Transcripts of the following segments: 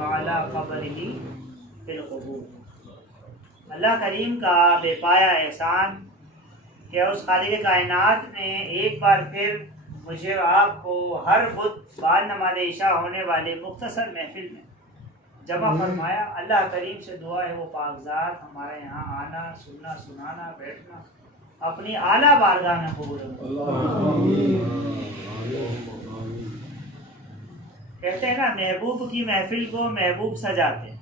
وعلی قبرہ فی القبور۔ اللہ کریم کا بے پایا احسان کہ اس خالق کائنات نے ایک بار پھر مجھے آپ کو ہر بدھ بعد نماز عشاء ہونے والے مختصر محفل میں جمع فرمایا۔ اللہ کریم سے دعا ہے وہ پاک ذات ہمارے یہاں آنا، سننا، سنانا، بیٹھنا اپنی اعلیٰ بارگاہ میں قبول کہتے ہیں نا، محبوب کی محفل کو محبوب سجاتے ہیں،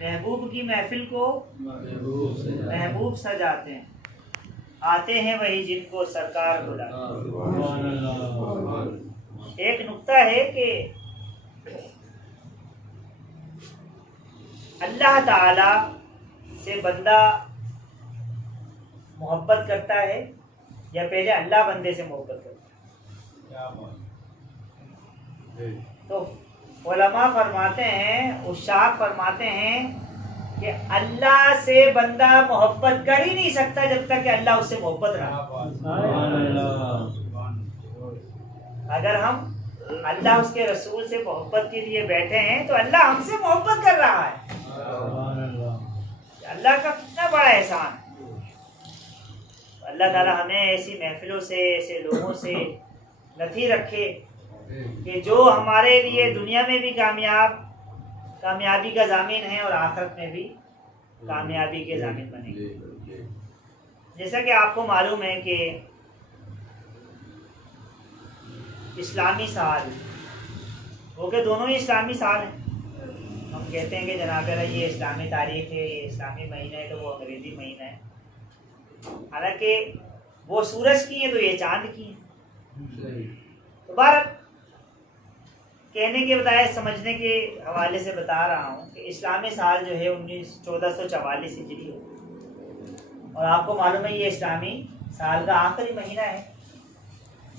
محبوب کی محفل کو محبوب سجاتے ہیں، آتے ہیں وہی جن کو سرکار بلاتے ہیں۔ ایک نقطہ ہے کہ اللہ تعالی سے بندہ محبت کرتا ہے یا پہلے اللہ بندے سے محبت کرتا ہے؟ تو علماء فرماتے ہیں، عشاق فرماتے ہیں کہ اللہ سے بندہ محبت کر ہی نہیں سکتا جب تک کہ اللہ اس سے محبت رہا۔ اگر ہم اللہ اس کے رسول سے محبت کے لیے بیٹھے ہیں تو اللہ ہم سے محبت کر رہا ہے۔ اللہ کا کتنا بڑا احسان۔ اللہ تعالی ہمیں ایسی محفلوں سے، ایسے لوگوں سے نصیب رکھے کہ جو ہمارے لیے دنیا میں بھی کامیابی کا ضامن ہے اور آخرت میں بھی کامیابی کے ضامن بنے گے۔ جیسا کہ آپ کو معلوم ہے کہ اسلامی سال، وہ کہ دونوں ہی اسلامی سال ہیں۔ ہم کہتے ہیں کہ جناب یہ اسلامی تاریخ ہے، یہ اسلامی مہینہ ہے، تو وہ انگریزی مہینہ ہے، حالانکہ وہ سورج کی ہیں تو یہ چاند کی ہیں۔ تو بہرحال کہنے کے بجائے سمجھنے کے حوالے سے بتا رہا ہوں کہ اسلامی سال جو ہے 1444 ہجری ہے، اور آپ کو معلوم ہے یہ اسلامی سال کا آخری مہینہ ہے،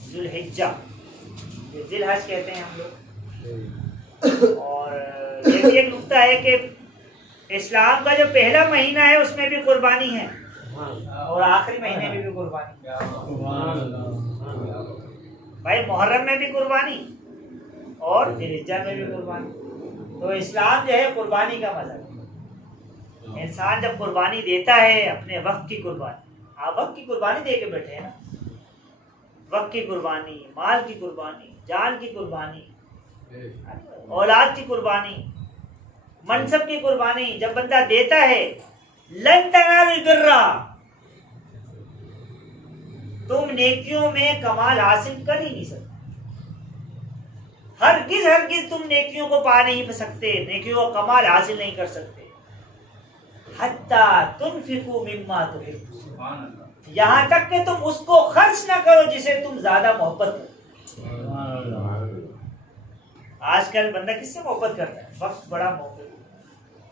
ذو الحجہ، ذی الحج کہتے ہیں ہم لوگ۔ اور یہ بھی ایک نقطہ ہے کہ اسلام کا جو پہلا مہینہ ہے اس میں بھی قربانی ہے اور آخری مہینے میں بھی قربانی۔ بھائی محرم میں بھی قربانی اور ذی الحجہ میں بھی قربانی۔ تو اسلام جو ہے قربانی کا مذہب ہے۔ انسان جب قربانی دیتا ہے اپنے وقت کی قربانی، آپ وقت کی قربانی دے کے بیٹھے ہیں نا، وقت کی قربانی، مال کی قربانی، جان کی قربانی، اولاد کی قربانی، منصب کی قربانی جب بندہ دیتا ہے، لن تنالوا البر، تم نیکیوں میں کمال حاصل کر ہی نہیں سکتے، ہرگز تم نیکیوں کو پا نہیں سکتے، نیکیوں کو کمال حاصل نہیں کر سکتے، حتی تنفقوا مما تحبون، یہاں تک کہ تم اس کو خرچ نہ کرو جسے تم زیادہ محبت کرو۔ آج کل بندہ کس سے محبت کرتا ہے؟ وقت بڑا محبوب ہے،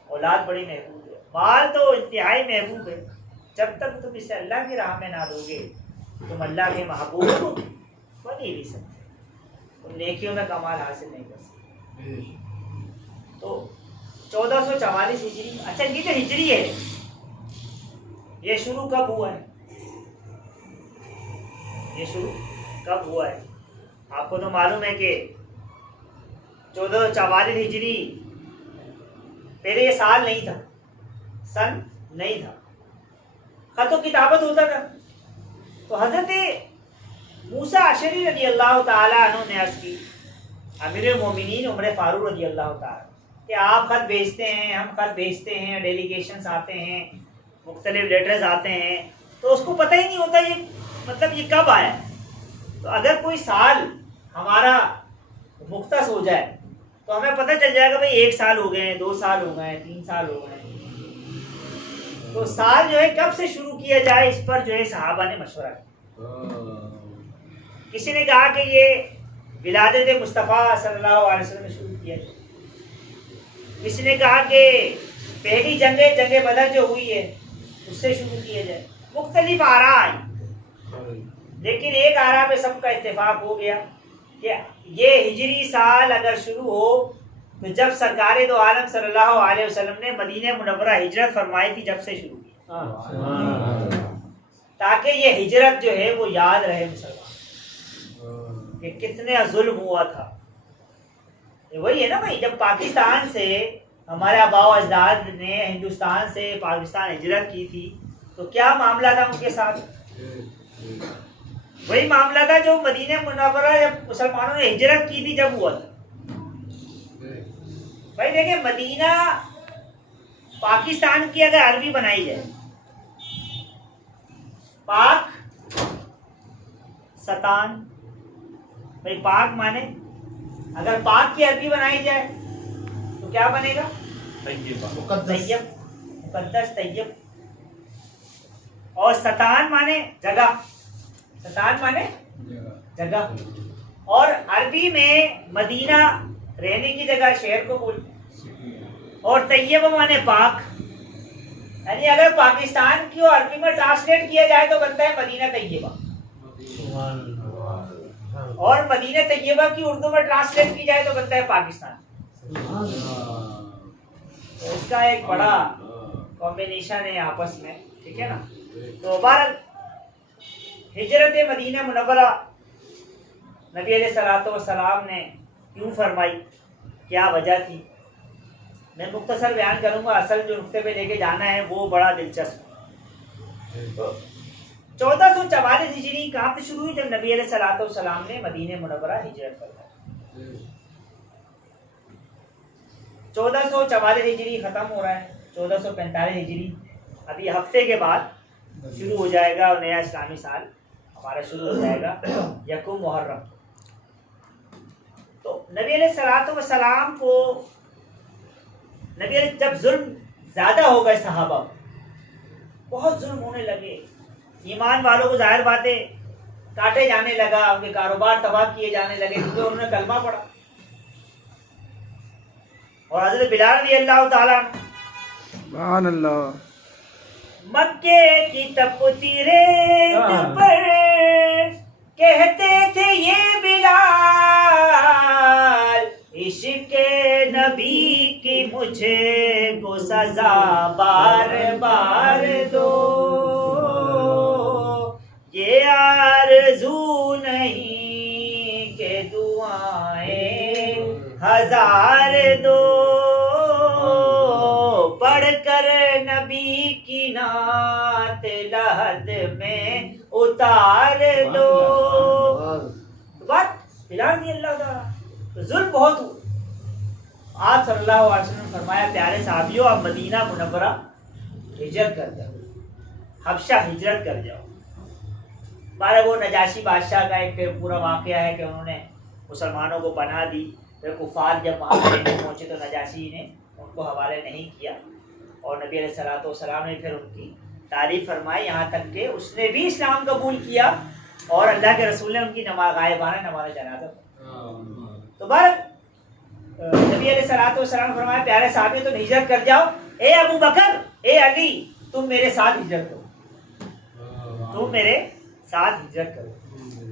اولاد بڑی محبوب ہے، مال تو انتہائی محبوب ہے۔ جب تک تم اسے اللہ کی راہ میں نہ دو گے تم اللہ کے محبوب بن ہی نہیں سکتے، تم نیکیوں میں کمال حاصل نہیں کر سکتے۔ تو 1444 ہجری، اچھا یہ جو ہجری ہے یہ شروع کب ہوا ہے؟ یہ شروع کب ہوا ہے؟ آپ کو تو معلوم ہے کہ 1444 ہجری پہلے یہ سال نہیں تھا، سن نہیں تھا، خط و کتابت ہوتا تھا۔ تو حضرت موسیٰ اشعری رضی اللہ تعالیٰ عنہ نے عرض کی امیر المومنین عمر فاروق رضی اللہ تعالیٰ کہ آپ خط بھیجتے ہیں، ہم خط بھیجتے ہیں، ڈیلیگیشنز آتے ہیں، مختلف لیٹرز آتے ہیں، تو اس کو پتہ ہی نہیں ہوتا یہ کب آیا۔ تو اگر کوئی سال ہمارا مختص ہو جائے تو ہمیں پتہ چل جائے گا بھئی 1 سال ہو گئے ہیں، 2 سال ہو گئے ہیں، 3 سال ہو گئے ہیں۔ تو سال جو ہے کب سے شروع کیا جائے اس پر جو ہے صحابہ نے مشورہ کیا۔ کسی نے کہا کہ یہ ولادت مصطفیٰ صلی اللہ علیہ وسلم نے شروع کیا، کسی نے کہا کہ پہلی جنگ بدر جو ہوئی ہے اس سے شروع کیا جائے، مختلف آراء آئی، لیکن ایک آراء پہ سب کا اتفاق ہو گیا کہ یہ ہجری سال اگر شروع ہو تو جب سرکار دو عالم صلی اللہ علیہ وسلم نے مدینہ منورہ ہجرت فرمائی تھی جب سے شروع کی، تاکہ یہ ہجرت جو ہے وہ یاد رہے مسلمان کہ کتنے ظلم ہوا تھا، وہی ہے نا بھائی، جب پاکستان سے ہمارے آباء و اجداد نے ہندوستان سے پاکستان ہجرت کی تھی تو کیا معاملہ تھا ان کے ساتھ؟ وہی معاملہ تھا جو مدینہ منورہ جب مسلمانوں نے ہجرت کی تھی جب ہوا تھا. بھائی دیکھیں، مدینہ پاکستان کی اگر عربی بنائی جائے، پاک ستان، بھائی پاک مانے اگر پاک کی عربی بنائی جائے تو کیا بنے گا؟ طیب، مقدس، طیب. اور ستان مانے جگہ، ستان مانے جگہ. اور عربی میں مدینہ رہنے کی جگہ، شہر کو بولتے ہیں. اور طیب مانے پاک، یعنی اگر پاکستان کی عربی میں ٹرانسلیٹ کیا جائے تو بنتا ہے مدینہ طیبہ، اور مدینہ طیبہ کی اردو میں ٹرانسلیٹ کی جائے تو بنتا ہے پاکستان. تو اس کا ایک بڑا کمبینیشن ہے آپس میں، ٹھیک ہے نا. تو بہرحال ہجرت مدینہ منورہ نبی علیہ الصلوۃ والسلام نے کیوں فرمائی، کیا وجہ تھی، میں مختصر بیان کروں گا. اصل جو نقطے پہ لے کے جانا ہے وہ بڑا دلچسپ. تو 1444 ہجری کہاں سے شروع ہوئی؟ جب نبی علیہ الصلوۃ والسلام نے مدینہ منورہ ہجرت فرمائی. 1444 ہجری ختم ہو رہا ہے، 1445 ہجری ابھی ہفتے کے بعد شروع ہو جائے گا، اور نیا اسلامی سال ہمارا شروع ہو جائے گا یکم محرم. تو نبی علیہ الصلوۃ والسلام کو جب ظلم زیادہ ہو گئے، صحابہ بہت ظلم ہونے لگے، ایمان والوں کو ظاہر باتیں کاٹے جانے لگا، ان کے کاروبار تباہ کیے جانے لگے کیونکہ انہوں نے کلمہ پڑھا. اور حضرت بلال رضی اللہ تعالیٰ سبحان اللہ، مکے کی تپتی ریت پر کہتے تھے یہ بلال، عشق نبی کی مجھے کو سزا بار بار دو، یہ آرزو نہیں کہ دعائیں ہزار دو، پڑھ کر نبی کی نعت لحد میں اتار دو. بات بلال رضی اللہ تعالیٰ، ظلم بہت ہوا. آپ صلی اللہ علیہ وسلم نے فرمایا پیارے صحابیوں، آپ مدینہ منورہ ہجرت کر جاؤ، حبشہ ہجرت کر جاؤ. بارہ وہ نجاشی بادشاہ کا ایک پورا واقعہ ہے کہ انہوں نے مسلمانوں کو پناہ دی، پھر کفار جب وہاں رہنے پہنچے تو نجاشی نے ان کو حوالے نہیں کیا، اور نبی علیہ الصلوۃ والسلام نے پھر ان کی تعریف فرمائی، یہاں تک کہ اس نے بھی اسلام قبول کیا اور اللہ کے رسول نے ان کی غائبانہ نماز جنازہ. تو نبی علیہ الصلوۃ والسلام نے فرمایا پیارے صحابی تم ہجرت کر جاؤ، اے ابو بکر، اے علی، تم میرے ساتھ ہجرت کرو، تم میرے ساتھ ہجرت کرو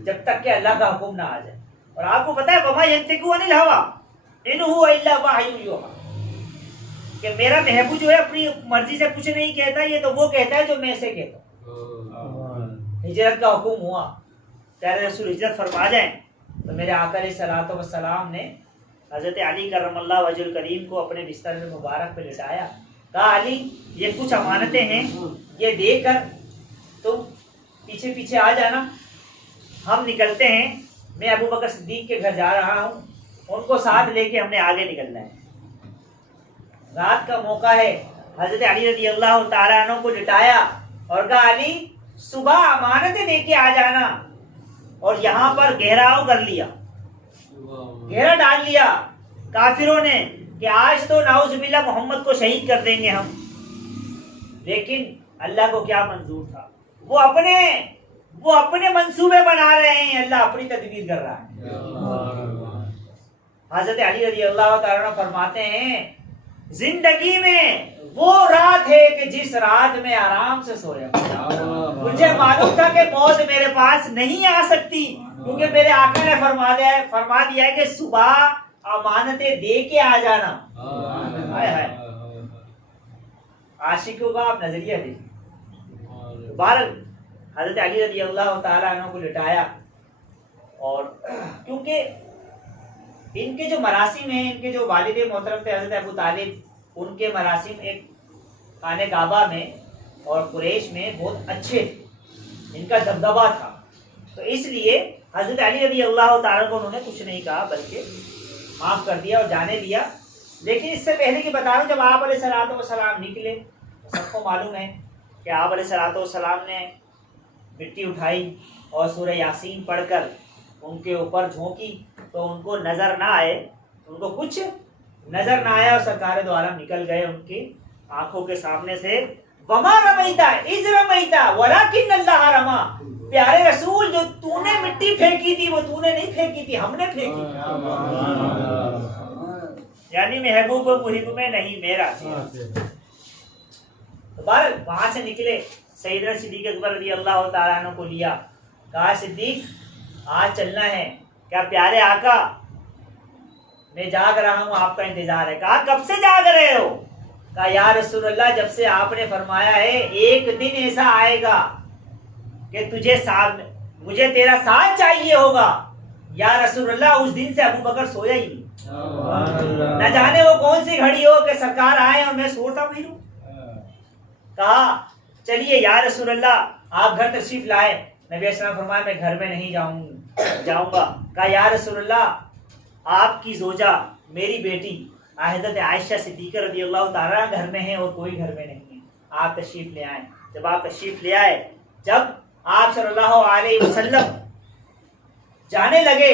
جب تک کہ اللہ کا حکم نہ آ جائے. اور آپ کو پتا ہے وما ینطق عن الهوى ان هو الا وحی یوحی، کہ میرا محبوب جو ہے اپنی مرضی سے کچھ نہیں کہتا، یہ تو وہ کہتا ہے جو میں سے کہتا ہوں. ہجرت کا حکم ہوا، پیارے رسول ہجرت فرما جائیں، تو میرے آقا علیہ الصلوۃ والسلام نے حضرت علی کرم اللہ وجہ الکریم کو اپنے بستر مبارک پہ لٹایا، کہا علی یہ کچھ امانتیں ہیں، یہ دے کر تم پیچھے پیچھے آ جانا، ہم نکلتے ہیں، میں ابو بکر صدیق کے گھر جا رہا ہوں، ان کو ساتھ لے کے ہم نے آگے نکلنا ہے. رات کا موقع ہے، حضرت علی رضی اللہ تعالیٰ عنہ کو لٹایا اور کہا علی صبح امانتیں دے کے آ جانا. اور یہاں پر گھیراؤ کر لیا، گھیرا ڈال لیا کافروں نے کہ آج تو نعوذ باللہ محمد کو شہید کر دیں گے ہم. لیکن اللہ کو کیا منظور تھا، وہ اپنے منصوبے بنا رہے ہیں، اللہ اپنی تدبیر کر رہا ہے. حضرت علی رضی اللہ تعالیٰ عنہ فرماتے ہیں زندگی میں وہ رات ہے کہ جس رات میں آرام سے سویا، مجھے معلوم تھا کہ موت میرے پاس نہیں آ سکتی، کیونکہ میرے آقا نے فرما دیا ہے کہ صبح امانتیں دے کے آ جانا. عاشقوں کا آپ نظریہ دیکھیں. بہرحال حضرت علی رضی اللہ تعالیٰ عنہ کو لٹایا، اور کیونکہ ان کے جو مراسم ہیں، ان کے جو والد محترم تھے حضرت ابو طالب، ان کے مراسم ایک خانہ کعبہ میں اور قریش میں بہت اچھے تھے، ان کا دبدبا تھا. تو اس لیے حضرت علی رضی اللہ تعالیٰ کو انہوں نے کچھ نہیں کہا بلکہ معاف کر دیا اور جانے دیا. لیکن اس سے پہلے کہ بتا رہا ہوں، جب آپ علیہ الصلوۃ والسلام نکلے، سب کو معلوم ہے کہ آپ علیہ الصلوۃ والسلام نے مٹی اٹھائی اور سورہ یاسین پڑھ کر ان کے اوپر جھونکی تو ان کو نظر نہ آئے، ان کو کچھ نظر نہ آیا اور سرکار دو عالم نکل گئے ان کی آنکھوں کے سامنے سے. وما رمیتا اذ رمیتا ولکن اللہ رما. پیارے رسول، جو تو نے مٹی پھینکی تھی وہ تو نے نہیں پھینکی تھی، ہم نے پھینکی تھی. یعنی محبوب و محب میں نہیں میرا. بہرحال وہاں سے نکلے، سیدنا صدیق اکبر رضی اللہ تعالیٰ عنہ کو لیا، کہا صدیق آج چلنا ہے. کیا پیارے آقا میں جاگ رہا ہوں، آپ کا انتظار ہے. کہا کب سے جاگ رہے ہو؟ کہا یا رسول اللہ جب سے آپ نے فرمایا ہے ایک دن ایسا آئے گا کہ تجھے مجھے تیرا ساتھ چاہیے ہوگا. یا رسول اللہ اس دن سے ابو بکر سویا ہی نہیں. نہ جانے وہ کون سی گھڑی ہو کہ سرکار آئے اور میں سوتا پھروں. کہا چلیے یا رسول اللہ آپ گھر تشریف لائے. نبی علیہ السلام فرمایا میں گھر میں نہیں جاؤں گا. کہا یا رسول اللہ آپ کی زوجہ میری بیٹی حضرت عائشہ صدیقہ رضی اللہ تعالیٰ گھر میں ہیں اور کوئی گھر میں نہیں ہے، آپ تشریف لے آئیں. جب آپ تشریف لے آئے، جب آپ صلی اللہ علیہ وسلم جانے لگے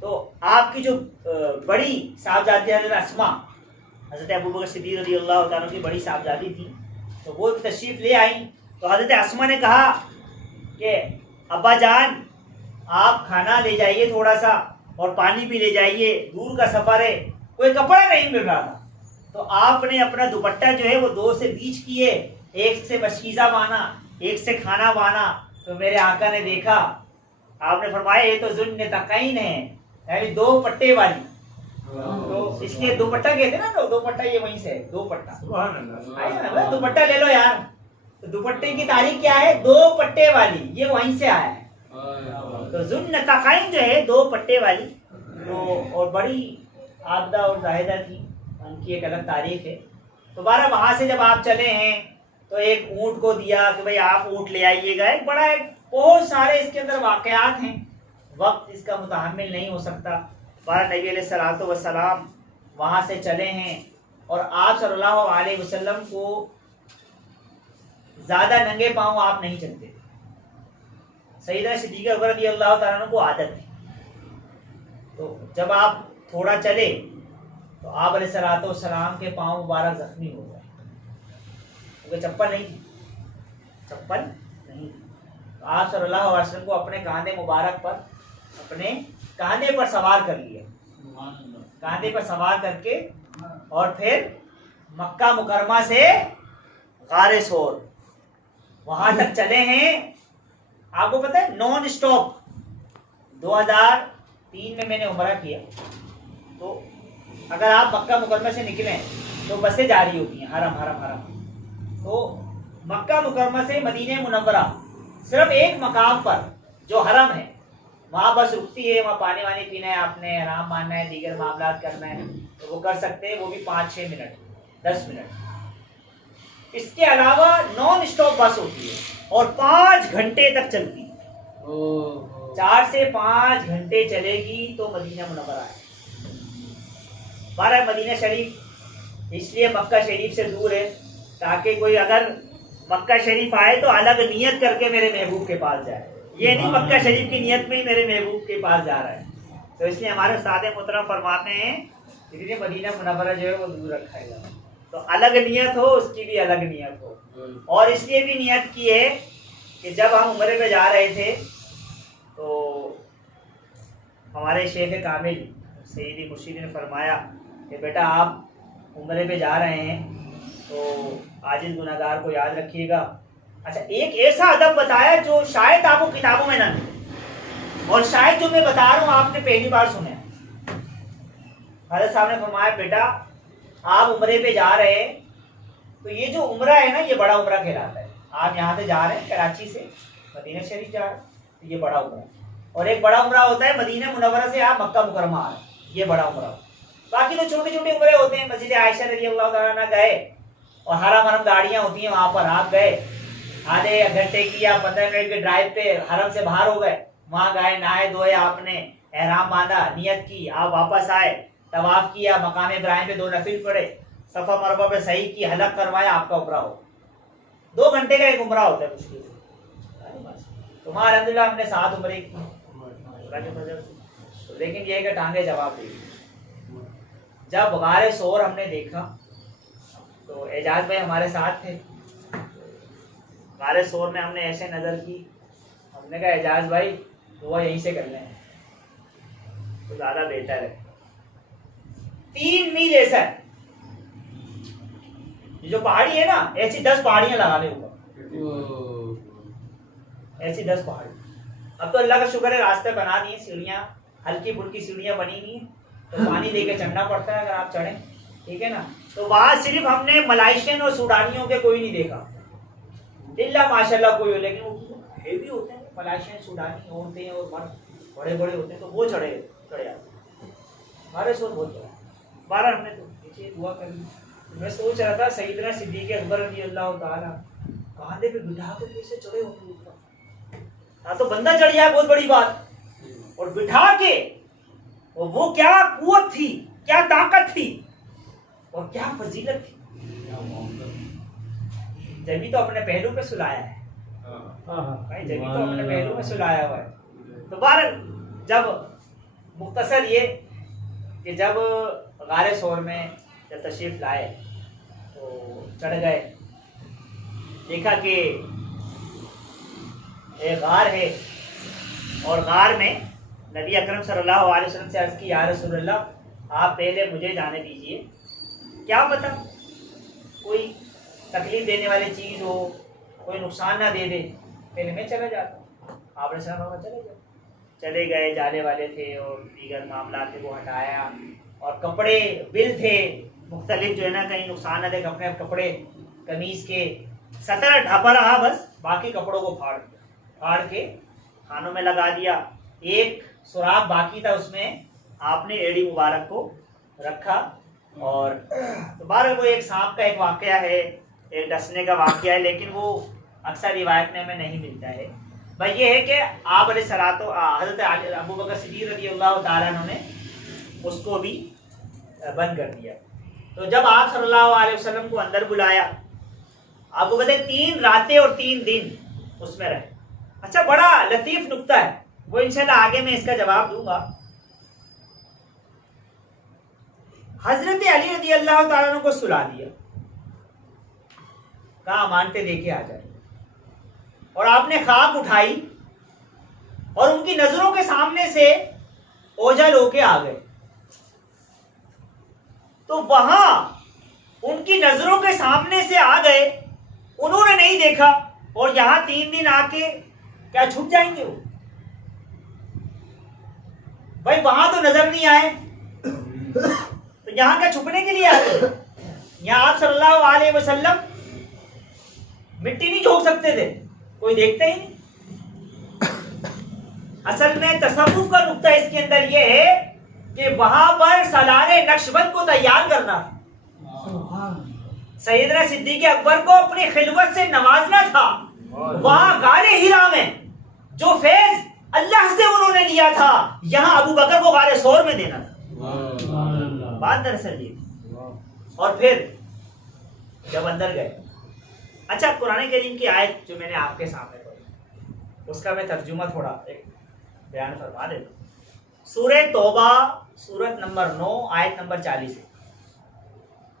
تو آپ کی جو بڑی صاحبزادی حضرت اسماء، حضرت ابوبکر صدیق رضی اللہ تعالیٰ کی بڑی صاحبزادی تھی، تو وہ تشریف لے آئیں. تو حضرت اسماء نے کہا کہ ابا جان آپ کھانا لے جائیے تھوڑا سا اور پانی بھی لے جائیے، دور کا سفر ہے. کوئی کپڑا نہیں مل رہا تھا تو آپ نے اپنا دوپٹہ جو ہے وہ دو سے بیچ کیے، ایک سے مشکیزہ بانا، ایک سے کھانا بانا. تو میرے آقا نے دیکھا، آپ نے فرمایا یہ تو ذن تقین ہے، یعنی دو پٹے والی. تو اس لیے دوپٹہ کہتے ہیں نا، دوپٹہ یہ وہیں سے ہے، دو پٹا. دوپٹہ لے لو یار. تو دوپٹے کی تاریخ کیا ہے؟ دو پٹے والی، یہ وہیں سے آیا ہے. تو ذن تقین جو ہے دو پٹے والی، تو اور بڑی عابدہ اور زاہدہ تھی، ان کی ایک الگ تاریخ ہے. تو بارہ وہاں سے جب آپ چلے ہیں تو ایک اونٹ کو دیا کہ بھئی آپ اونٹ لے آئیے گا. ایک بڑا بہت سارے اس کے اندر واقعات ہیں، وقت اس کا متحمل نہیں ہو سکتا. بارہ نبی علیہ الصلوۃ والسلام وہاں سے چلے ہیں اور آپ صلی اللہ علیہ وسلم کو زیادہ ننگے پاؤں آپ نہیں چلتے تھے. سیدنا صدیقہ اکبر رضی اللہ تعالیٰ عنہ کو عادت تھی. تو جب آپ تھوڑا چلے تو آپ علیہ الصلوۃ والسلام کے پاؤں مبارک زخمی ہو گئے، کیونکہ چپل نہیں تھی. تو آپ صلی اللہ علیہ وسلم کو اپنے کاندھے مبارک پر، اپنے کاندھے پر سوار کر لیا، کاندھے پر سوار کر کے اور پھر مکہ مکرمہ سے غار ثور وہاں تک چلے ہیں. آپ کو پتہ ہے نان اسٹاپ 2003 میں نے عمرہ کیا. تو اگر آپ مکہ مکرمہ سے نکلیں تو بسیں جاری ہوتی ہیں حرم. تو مکہ مکرمہ سے مدینہ منورہ صرف ایک مقام پر جو حرم ہے وہاں بس رکتی ہے. وہاں پانی وانی پینا ہے، آپ نے آرام ماننا ہے، دیگر معاملات کرنا ہے تو وہ کر سکتے ہیں، وہ بھی 5-6 منٹ 10 منٹ. اس کے علاوہ نان اسٹاپ بس ہوتی ہے اور 5 گھنٹے تک چلتی ہے. 4 سے 5 گھنٹے چلے گی تو مدینہ منورہ ہے. بارہ مدینہ شریف اس لیے مکہ شریف سے دور ہے تاکہ کوئی اگر مکہ شریف آئے تو الگ نیت کر کے میرے محبوب کے پاس جائے. یہ نہیں مکہ شریف کی نیت میں ہی میرے محبوب کے پاس جا رہا ہے. تو اس لیے ہمارے استاد محترم فرماتے ہیں اس لیے مدینہ منورہ جو ہے وہ دور رکھا ہے. تو الگ نیت ہو، اس کی بھی الگ نیت ہو. اور اس لیے بھی نیت کی ہے کہ جب ہم عمرے پہ جا رہے تھے تو ہمارے شیخ کامل سیدی مرشد نے فرمایا کہ بیٹا آپ عمرے پہ جا رہے ہیں تو عاجز گناہگار کو یاد رکھیے گا. اچھا ایک ایسا ادب بتایا جو شاید آپ کو کتابوں میں نہ ملے، اور شاید جو میں بتا رہا ہوں آپ نے پہلی بار سنا. حضرت صاحب نے فرمایا بیٹا آپ عمرے پہ جا رہے ہیں تو یہ جو عمرہ ہے نا یہ بڑا عمرہ کہلاتا ہے. آپ یہاں سے جا رہے ہیں کراچی سے مدینہ شریف جا رہے ہیں تو یہ بڑا عمرہ ہے. اور ایک بڑا عمرہ ہوتا ہے مدینہ منورہ سے آپ مکہ مکرمہ آ رہے ہیں یہ بڑا عمرہ. باقی تو چھوٹے چھوٹے عمرے ہوتے ہیں. مسجد عائشہ رضی اللہ تعالیٰ عنہ گئے اور حرم حرم گاڑیاں ہوتی ہیں وہاں پر آپ گئے, آدھے گھنٹے کی یا 15 منٹ کے ڈرائیو پہ حرم سے باہر ہو گئے, وہاں گئے, نہائے دھوئے, آپ نے احرام باندھا, نیت کی, آپ واپس آئے, طواف کیا, مقام ابراہیم پہ 2 نفل پڑھے, صفا مروہ پہ صحیح کی, حلق کروایا, آپ کا عمرہ ہو. 2 گھنٹے کا ایک عمرہ ہوتا ہے مشکل سے. تو وہاں الحمدللہ ہم نے 7 عمرے کی اللہ کے فضل سے. لیکن یہ ہے کہ ٹانگیں جواب دی. جب غار ثور ہم نے دیکھا تو اعجاز بھائی ہمارے ساتھ تھے. غار ثور میں ہم نے ایسے نظر کی, ہم نے کہا اعجاز بھائی دعا یہیں سے کر لیں تو زیادہ بہتر ہے. 3 میل ایسا ہے, یہ جو پہاڑی ہے نا ایسی 10 پہاڑیاں لگا لے اوپر, ایسی 10 پہاڑی. اب تو اللہ کا شکر ہے راستے بنا دیے, سیڑھیاں ہلکی پھلکی سیڑھیاں بنی ہوئی ہیں, تو پانی دے کے چڑھنا پڑتا ہے اگر آپ چڑھیں, ٹھیک ہے نا. تو وہاں صرف ہم نے ملائشین اور سوڈانیوں کے کوئی نہیں دیکھا, اللہ ماشاء اللہ کوئی ہو, لیکن وہ ہیوی ہوتے ہیں ملائشین سوڈانی عورتیں اور مرد بڑے بڑے ہوتے ہیں, تو وہ چڑھے آتے ہمارے سور بہت بڑا. 12 ہم نے تو نیچے دعا کر لی. میں سوچ رہا تھا سیدنا صدیق اکبر رضی اللہ تعالیٰ کاندھے پہ بٹھا کے کیسے چڑھے ہوں گے اوپر. ہاں تو بندہ چڑھ گیا بہت بڑی بات, اور بٹھا کے وہ کیا قوت تھی, کیا طاقت تھی, اور کیا فضیلت تھی. جبھی تو اپنے پہلو پہ سلایا ہے بھائی, جبھی تو اپنے پہلو پہ سلایا ہوا ہے. تو بہرحال جب مختصر یہ کہ جب غار ثور میں جب تشریف لائے تو چڑھ گئے, دیکھا کہ ایک غار ہے, اور غار میں نبی اکرم صلی اللہ علیہ وسلم سے عرض کی یا رسول اللہ آپ پہلے مجھے جانے دیجئے, کیا پتہ کوئی تکلیف دینے والی چیز ہو, کوئی نقصان نہ دے دے, پہلے میں چلا جاتا ہوں. آپ نے صاحب چلے گئے, چلے گئے, جانے والے تھے اور دیگر معاملات تھے وہ ہٹایا, اور کپڑے بل تھے مختلف جو ہے نا کہیں نقصان نہ دے, اپنے کپڑے قمیض کے سطر ڈھپا رہا بس, باقی کپڑوں کو پھاڑ کے کھانوں میں لگا دیا. ایک سوراخ باقی تھا, اس میں آپ نے ایڑی مبارک کو رکھا. اور دوبارہ وہ ایک سانپ کا ایک واقعہ ہے, ایک ڈسنے کا واقعہ ہے, لیکن وہ اکثر روایت میں ہمیں نہیں ملتا ہے. بھائی یہ ہے کہ آپ علیہ الصلوۃ حضرت ابو بکر صدیق رضی اللہ تعالیٰ عنہ نے اس کو بھی بند کر دیا. تو جب آپ صلی اللہ علیہ وسلم کو اندر بلایا, آپ کو کہتے ہیں 3 راتیں اور 3 دن اس میں رہے. اچھا بڑا لطیف نکتہ ہے, وہ انشاءاللہ آگے میں اس کا جواب دوں گا. حضرت علی رضی اللہ تعالیٰ عنہ کو سلا دیا, کہا مانتے لے کے آ جائے, اور آپ نے خاک اٹھائی اور ان کی نظروں کے سامنے سے اوجھل ہو کے آ گئے. تو وہاں ان کی نظروں کے سامنے سے آ گئے, انہوں نے نہیں دیکھا, اور یہاں 3 دن آ کے کیا چھپ جائیں گے وہ؟ بھائی وہاں تو نظر نہیں آئے, تو یہاں کیا چھپنے کے لیے آئے؟ یہاں آپ صلی اللہ علیہ وسلم مٹی نہیں جھونک سکتے تھے, کوئی دیکھتا ہی نہیں. اصل میں تصوف کا نقطہ اس کے اندر یہ ہے کہ وہاں پر سالار نقشبند کو تیار کرنا, سیدنا صدیق اکبر کو اپنی خلوت سے نوازنا تھا. وہاں غار ہرا میں جو فیض اللہ سے انہوں نے لیا تھا, یہاں ابو بکر کو غار ثور میں دینا تھا. بات دراصل یہ, اور پھر جب اندر گئے, اچھا قرآن کریم کی آیت جو میں نے آپ کے سامنے پڑھی اس کا میں ترجمہ تھوڑا ایک بیان فرما دیتا ہوں. سورہ توبہ سورت نمبر 9 آیت نمبر 40 ہے.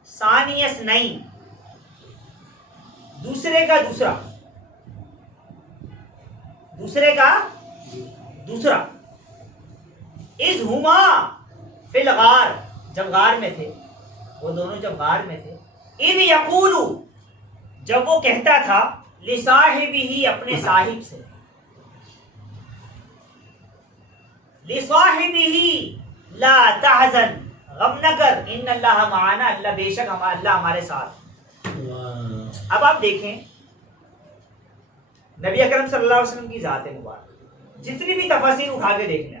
ثانیس نہیں, دوسرے کا دوسرا, دوسرے کا دوسرا. اذ ہما فی الغار, جب غار میں تھے, وہ دونوں جب غار میں تھے. اذ یقولو, جب وہ کہتا تھا, لصاحبہ, اپنے صاحب سے, لصاحبہ لا تحزن, غم نہ کر, ان اللہ معنا, اللہ بے شک اللہ ہمارے ساتھ. اب آپ دیکھیں نبی اکرم صلی اللہ علیہ وسلم کی ذات مبارک, جتنی بھی تفاسیر اٹھا کے دیکھ لیں,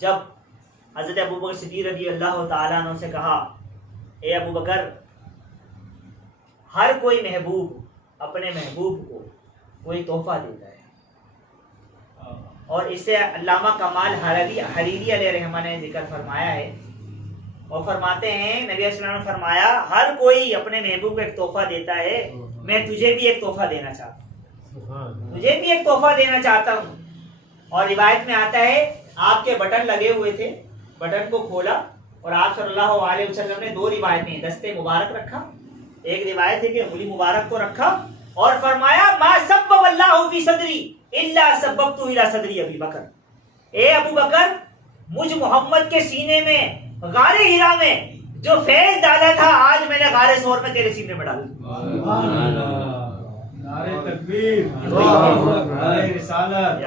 جب حضرت ابو بکر صدیق رضی اللہ تعالیٰ عنہ سے کہا اے ابو بکر ہر کوئی محبوب اپنے محبوب کو کوئی تحفہ دیتا ہے، اور اسے علامہ کمال حریری علیہ رحمہ نے ذکر فرمایا ہے، اور فرماتے ہیں نبی علیہ السلام نے فرمایا ہر کوئی اپنے محبوب کو ایک تحفہ دیتا ہے، میں تجھے بھی ایک تحفہ دینا چاہتا ہوں، تجھے بھی ایک تحفہ دینا چاہتا ہوں۔ اور روایت میں آتا ہے آپ کے بٹن لگے ہوئے تھے، بٹن کو کھولا اور آپ صلی اللہ علیہ وسلم نے دو روایتیں دستے مبارک رکھا، ایک روایت ہے کہ انگلی مبارک کو رکھا اور فرمایا ما سبب اللہ فی صدری الا سببت الی صدری ابی بکر، اے ابو بکر مجھ محمد کے سینے میں غار ہرا میں جو فیض ڈالا تھا آج میں نے غار ثور میں تیرے سینے میں ڈالا۔ سبحان اللہ، نعرہ تکبیر، نعرہ رسالت،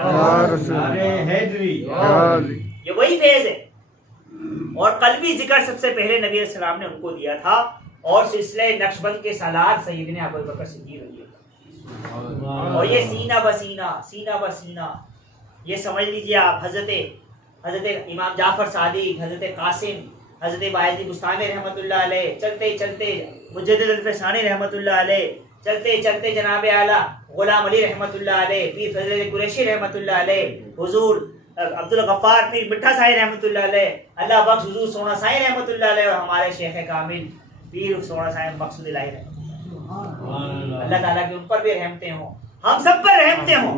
نعرہ حیدری، یہ وہی فیض ہے۔ اور قلبی ذکر سب سے پہلے نبی علیہ السلام نے ان کو دیا تھا، اور سلسلہ نقشبند کے سالار سیدنا ابو بکر صدیق رضی اللہ عنہ، اور یہ سینہ بسینہ سینہ بسینہ، یہ سمجھ لیجیے آپ حضرت امام جعفر صادق، حضرت قاسم، حضرت باعث بستانی رحمۃ اللہ علیہ، چلتے چلتے مجدد الفسانی رحمۃ اللہ علیہ، چلتے چلتے جناب اعلیٰ غلام علی رحمۃ اللہ علیہ، پیر فضل قریشی رحمۃ اللہ علیہ، حضور عبدالغفار پیر مٹھا سائی رحمۃ اللہ علیہ، اللہ بخش حضور سونا سائی رحمۃ اللہ علیہ، اور ہمارے شیخ کامل پیر سونا سائی مقصود الہی رحمۃ اللہ، اللہ تعالیٰ کی ان پر بھی رحمتیں ہوں، ہم سب پر رحمتیں ہوں۔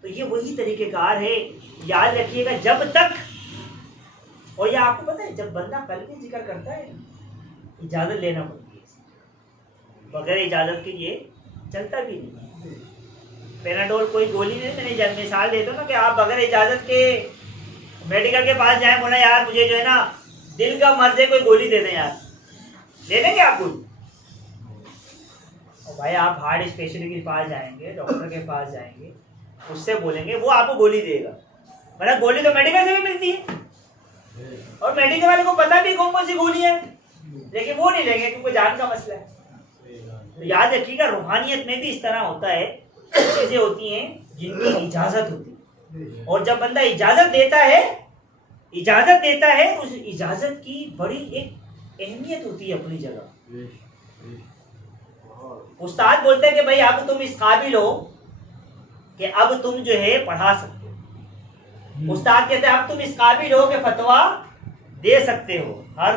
تو یہ وہی طریقہ کار ہے، یاد رکھیے گا جب تک، اور یہ آپ کو پتہ ہے جب بندہ قلبی ذکر کرتا ہے اجازت لینا پڑتی ہے، بغیر اجازت کے یہ چلتا بھی نہیں۔ پیناڈول کوئی گولی نہیں، میں نے مثال دیتا ہوں نا کہ آپ بغیر اجازت کے میڈیکل کے پاس جائیں، بولا یار مجھے جو ہے نا دل کا مرض ہے، کوئی گولی دے دیں یار، لے لیں گے آپ گولی؟ اور بھائی آپ ہارٹ اسپیشلسٹ کے پاس جائیں گے، ڈاکٹر کے پاس جائیں گے، اس سے بولیں گے وہ آپ کو گولی دے گا، مطلب گولی تو میڈیکل سے بھی ملتی ہے، اور میڈیکل والے کو پتہ بھی کون سی گولی ہے، لیکن وہ نہیں لیں گے کیونکہ جان کا مسئلہ ہے۔ تو یاد رکھیے گا روحانیت میں بھی اس طرح ہوتا ہے، چیزیں ہوتی ہیں جن کی اجازت ہوتی ہے، اور جب بندہ اجازت دیتا ہے اس اجازت کی بڑی ایک اہمیت ہوتی ہے اپنی جگہ۔ استاد بولتے ہیں کہ بھائی اب تم اس قابل ہو کہ اب تم جو ہے پڑھا سکتے ہو، استاد کہتے ہیں اب تم اس قابل ہو کہ فتویٰ دے سکتے ہو، ہر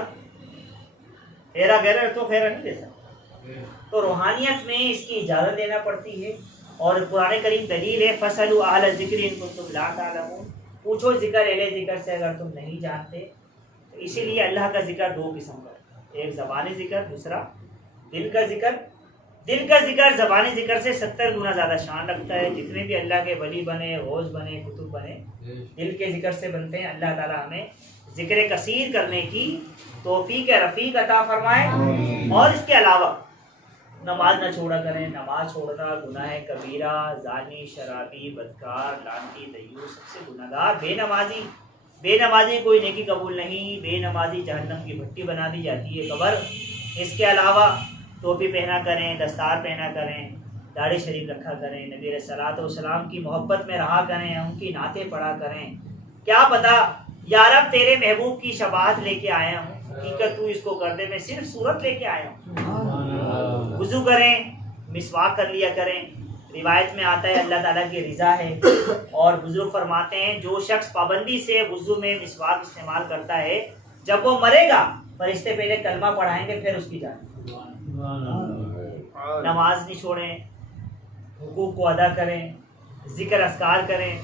خیرہ غیرہ تو خیرہ نہیں دے سکتے۔ تو روحانیت میں اس کی اجازت دینا پڑتی ہے، اور قرآن کریم دلیل ہے فَاسْأَلُوا أَهْلَ الذِّكْرِ إِن كُنتُمْ لَا تَعْلَمُونَ، پوچھو ذکر اہل ذکر سے اگر تم نہیں جانتے۔ تو اسی لیے اللہ کا ذکر دو قسم کا ہے، ایک زبانی ذکر، دوسرا دل کا ذکر۔ دل کا ذکر زبانی ذکر سے 70 گنا زیادہ شان رکھتا ہے، جتنے بھی اللہ کے ولی بنے، غوث بنے، کتب بنے، دل کے ذکر سے بنتے ہیں۔ اللہ تعالیٰ ہمیں ذکر کثیر کرنے کی توفیق رفیق عطا فرمائے، اور اس کے علاوہ نماز نہ چھوڑا کریں، نماز چھوڑنا گناہ کبیرہ، زانی، شرابی، بدکار، لعنتی، دیوس، سب سے گناہ گار بے نمازی کوئی نیکی قبول نہیں، بے نمازی جہنم کی بھٹی بنا دی جاتی ہے قبر۔ اس کے علاوہ ٹوپی پہنا کریں، دستار پہنا کریں، داڑھی شریف رکھا کریں، نبی علیہ الصلوۃ والسلام کی محبت میں رہا کریں، ان کی نعتیں پڑھا کریں۔ کیا پتہ یا رب تیرے محبوب کی شفاعت لے کے آیا ہوں، حقیقت تو اس کو کر دے، میں صرف صورت لے کے آیا ہوں۔ وضو کریں، مسواک کر لیا کریں، روایت میں آتا ہے اللہ تعالیٰ کی رضا ہے، اور بزرگ فرماتے ہیں جو شخص پابندی سے وضو میں مسواک استعمال کرتا ہے جب وہ مرے گا فرشتے پہلے کلمہ پڑھائیں گے پھر اس کی جان۔ نماز نہیں چھوڑیں، حقوق کو ادا کریں، ذکر اذکار کریں،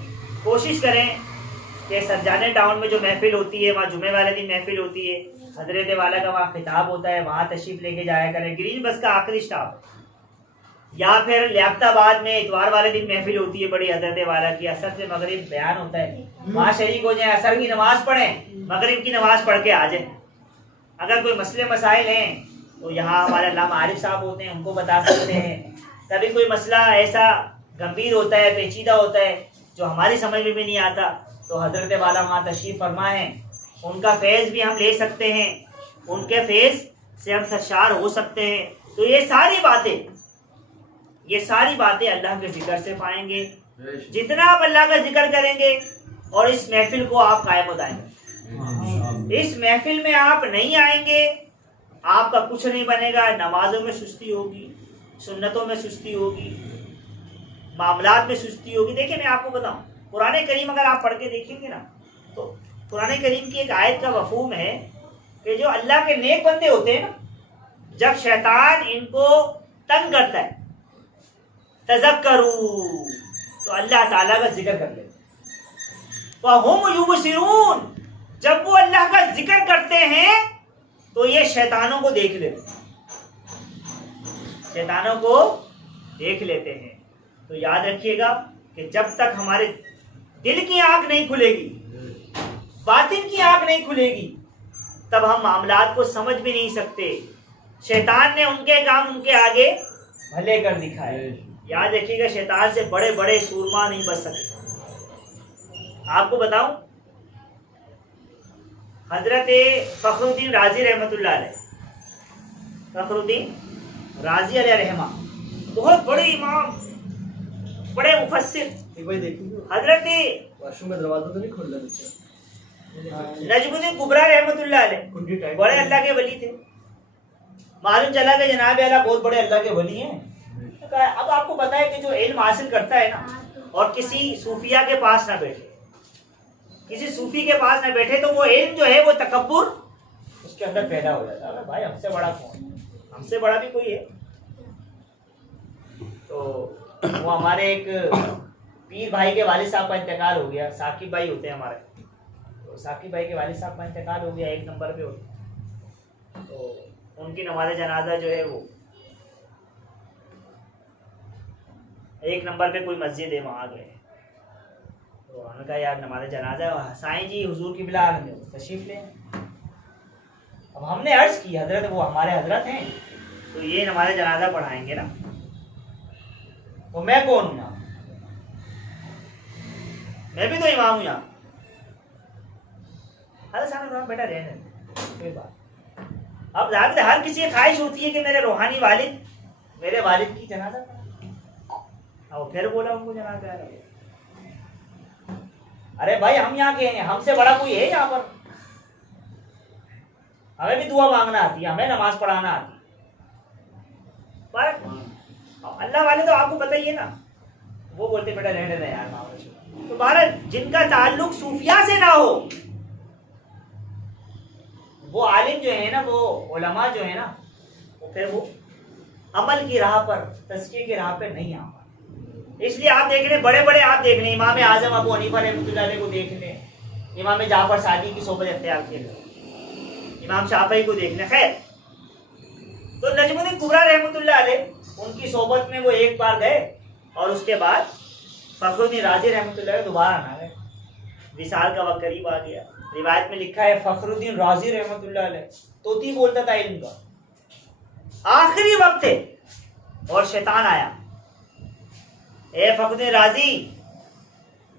کوشش کریں کہ سرجانے ٹاؤن میں جو محفل ہوتی ہے وہاں جمعے والے دن محفل ہوتی ہے، حضرت والا کا وہاں خطاب ہوتا ہے، وہاں تشریف لے کے جایا کریں، گرین بس کا آخری اسٹاپ، یا پھر لیاقت آباد میں اتوار والے دن محفل ہوتی ہے بڑی حضرت والا کی، اثر سے مغرب بیان ہوتا ہے، وہاں شریک ہو جائیں، اثر کی نماز پڑھیں، مغرب کی نماز پڑھ کے آ جائیں۔ اگر کوئی مسئلے مسائل ہیں تو یہاں ہمارے علامہ عارف صاحب ہوتے ہیں، ان کو بتا سکتے ہیں۔ کبھی کوئی مسئلہ ایسا گمبھیر ہوتا ہے، پیچیدہ ہوتا ہے جو ہماری سمجھ میں بھی نہیں آتا تو حضرت والا وہاں تشریف فرما ہے، ان کا فیض بھی ہم لے سکتے ہیں، ان کے فیض سے ہم سرشار ہو سکتے ہیں۔ تو یہ ساری باتیں اللہ کے ذکر سے پائیں گے۔ جتنا آپ اللہ کا ذکر کریں گے اور اس محفل کو آپ قائم و دائم رکھیں۔ اس محفل میں آپ نہیں آئیں گے، آپ کا کچھ نہیں بنے گا، نمازوں میں سستی ہوگی، سنتوں میں سستی ہوگی، معاملات میں سستی ہوگی۔ دیکھیں میں آپ کو بتاؤں، قرآن کریم اگر آپ پڑھ کے دیکھیں گے نا تو قرآن کریم کی ایک آیت کا مفہوم ہے کہ جو اللہ کے نیک بندے ہوتے ہیں نا، جب شیطان ان کو تنگ کرتا ہے تذکروا تو اللہ تعالیٰ کا ذکر کر لیتے ہیں، وَهُمْ يُبْصِرُونَ جب وہ اللہ کا ذکر کرتے ہیں تو یہ شیطانوں کو دیکھ لیتے ہیں، شیطانوں کو دیکھ لیتے ہیں۔ تو یاد رکھیے گا کہ جب تک ہمارے دل کی آنکھ نہیں کھلے گی، باطن کی آنکھ نہیں کھلے گی، تب ہم معاملات کو سمجھ بھی نہیں سکتے۔ شیطان نے ان کے کام ان کے آگے بھلے کر دکھائے۔ یاد رکھیے گا شیطان سے بڑے بڑے سورما نہیں بچ سکتے۔ آپ کو بتاؤں، حضرت فخر الدین رازی رحمۃ اللہ علیہ، فخر الدین رازی علیہ رحمہ، بہت بڑے امام، بڑے مفسر، حضرت نجم الدین کبریٰ رحمۃ اللہ علیہ بڑے اللہ کے ولی تھے۔ معلوم چلا کہ جناب اعلیٰ بہت بڑے اللہ کے ولی ہیں۔ اب آپ کو پتا ہے کہ جو علم حاصل کرتا ہے نا اور کسی صوفیہ کے پاس نہ بیٹھے، کسی صوفی کے پاس نہ بیٹھے، تو وہ علم جو ہے وہ تکبر اس کے اندر پیدا ہو جاتا ہے۔ بھائی ہم سے بڑا کون، ہم سے بڑا بھی کوئی ہے۔ تو وہ ہمارے ایک پیر بھائی کے والد صاحب کا انتقال ہو گیا، ثاقب بھائی ہوتے ہیں ہمارے، تو ثاقب بھائی کے والد صاحب کا انتقال ہو گیا، 1 نمبر پہ ہوتے، تو ان کی نماز جنازہ جو ہے وہ 1 نمبر پہ کوئی مسجد ہے وہاں گئے، تو ہم نے کہا یار نماز جنازہ سائیں جی حضور کی بلا میں تشریف لیں۔ اب ہم نے عرض کی حضرت وہ ہمارے حضرت ہیں تو یہ نماز جنازہ پڑھائیں گے نا، تو میں کون ہوں یہاں، میں بھی تو امام ہوں یہاں۔ حضرت صاحب نے بیٹا رہنے کوئی بات۔ اب ظاہر ہر کسی کی خواہش ہوتی ہے کہ میرے روحانی والد، میرے والد کی جنازہ پڑھائیں۔ اور پھر بولا ان کو جنازہ آ رہا۔ ارے بھائی ہم یہاں کے ہیں، ہم سے بڑا کوئی ہے یہاں پر؟ ہمیں بھی دعا مانگنا آتی ہے، ہمیں نماز پڑھانا آتی ہے، پر اللہ والے تو آپ کو پتہ ہی ہے نا، وہ بولتے بیٹا رہنے دیں یار معاملہ۔ تو بہرحال جن کا تعلق صوفیہ سے نہ ہو، وہ عالم جو ہے نا، وہ علماء جو ہے نا، وہ پھر وہ عمل کی راہ پر، تزکیے کی راہ پہ نہیں آ پاتے۔ اس لیے آپ دیکھ لیں بڑے بڑے، آپ دیکھ لیں امام اعظم ابو حنیفہ رحمۃ اللہ علیہ کو دیکھ لیں، امام جعفر صادق کی صحبت اختیار کی، امام شافعی کو دیکھ لیں۔ خیر، تو نجم الدین کبریٰ رحمۃ اللہ علیہ ان کی صحبت میں وہ ایک بار گئے اور اس کے بعد فخر الدین رازی رحمۃ اللہ علیہ دوبارہ نہ گئے۔ وصال کا وقت قریب آ گیا، روایت میں لکھا ہے فخر الدین رازی رحمۃ اللہ علیہ طوطی بولتا تھا علم کا، آخری وقت ہے اور شیطان آیا، اے فخر الدین رازی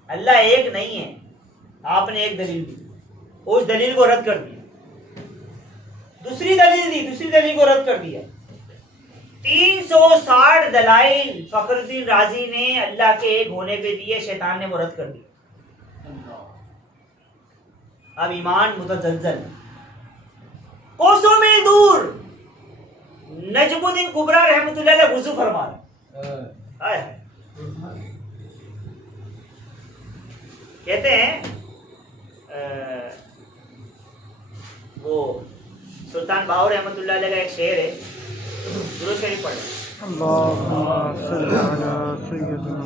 اللہ ایک نہیں ہے، آپ نے ایک دلیل دی، اس دلیل کو رد کر دیا، دوسری دلیل دی، دوسری دلیل کو رد کر دیا، 360 دلائل فخر الدین رازی نے اللہ کے ایک ہونے پہ دیے، شیطان نے وہ رد کر دیا۔ اب ایمان متزلزل، کوسوں میں دور نجم الدین کبریٰ رحمۃ اللہ علیہ وضو فرما رہے، کہتے ہیں وہ سلطان باہو رحمۃ اللہ علیہ کا ایک شعر ہے، درود شریف پڑھ لیں۔ اللهم صل على سيدنا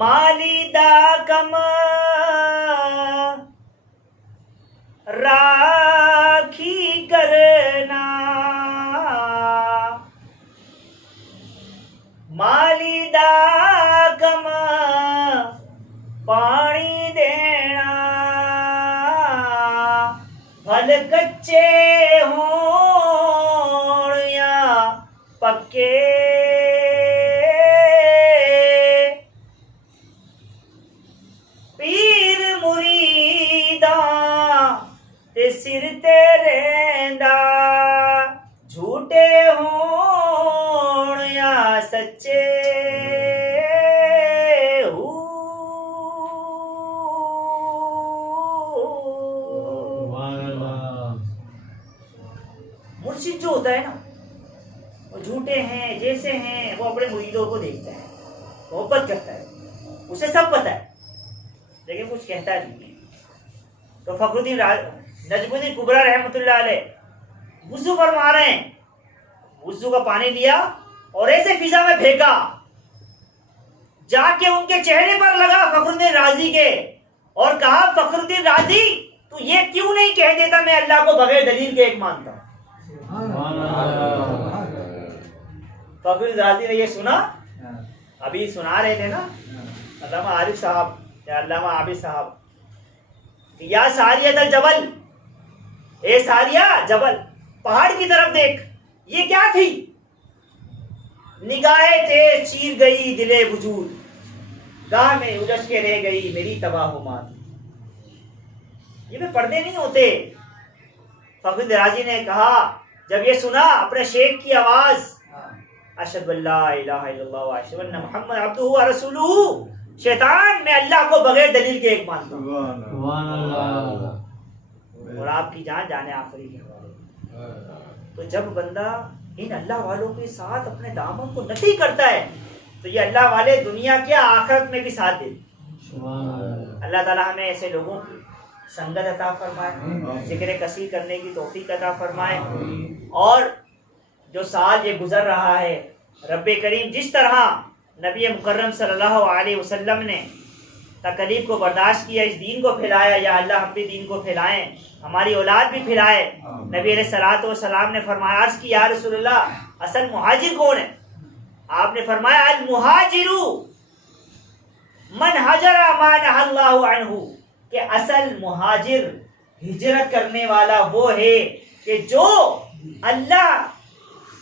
مالی دا کم راکھی کرنا، مالی دا کم پانی دینا، بھل کچے ہون یا پکے، پیر مریداں تے سر تے رہندا، جھوٹے ہون یا دیکھتا ہے, محبت کرتا ہے, اسے سب پتہ ہے لیکن کچھ کہتا نہیں ہے. تو فخر الدین نجم الدین کبریٰ رحمۃ اللہ علیہ وضو فرما رہے ہیں, وضو کا پانی لیا اور ایسے فضا میں پھینکا, جا کے ان کے چہرے پر لگا فخر الدین رازی کے, اور کہا فخر الدین رازی تو یہ کیوں نہیں کہہ دیتا میں اللہ کو بغیر دلیل کے ایک مانتا ہوں. فخر الدین رازی نے یہ سنا, ابھی سنا رہے تھے نا علامہ عارف صاحب یا علامہ عابد صاحب, یا ساریہ الجبل, اے ساریہ جبل, پہاڑ کی طرف دیکھ, یہ کیا تھی؟ نگاہیں تیز چیر گئی دل وجود, گاہ میں الجھ کے رہ گئی میری تباہ و مات. یہ میں پردے نہیں ہوتے. فخر الدین رازی نے کہا جب یہ سنا اپنے شیخ کی آواز, اشہد ان لا الہ الا اللہ و اشہد ان محمد عبدہ و رسولہ, شیطان میں اللہ کو بغیر دلیل کے ایک مانتا ہوں, سبحان اللہ. اور آپ کی جان جانے آخری کے حوالے. تو جب بندہ ان اللہ والوں کے ساتھ اپنے دامن کو نتی کرتا ہے تو یہ اللہ والے دنیا کے آخرت میں بھی ساتھ دیتے. اللہ تعالیٰ ہمیں ایسے لوگوں کی سنگت عطا فرمائے, ذکر کثیر کرنے کی توفیق عطا فرمائے, اور جو سال یہ گزر رہا ہے رب کریم جس طرح نبی مکرم صلی اللہ علیہ وسلم نے تکلیف کو برداشت کیا, اس دین کو پھیلایا, یا اللہ ہم بھی دین کو پھیلائیں, ہماری اولاد بھی پھیلائے. نبی علیہ الصلوۃ والسلام نے فرمایا, عرض کی یا رسول اللہ اصل مہاجر کون ہے؟ آپ نے فرمایا المہاجر من ہجر ما نہی اللہ عنہ, کہ اصل مہاجر ہجرت کرنے والا وہ ہے کہ جو اللہ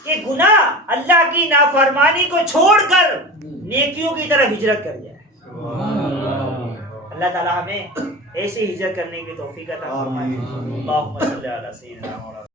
کہ گناہ اللہ کی نافرمانی کو چھوڑ کر نیکیوں کی طرف ہجرت کر جائے. اللہ تعالیٰ ہمیں ایسے ہجرت کرنے کی توفیق عطا فرمائے. اللہم صلی علی سیدنا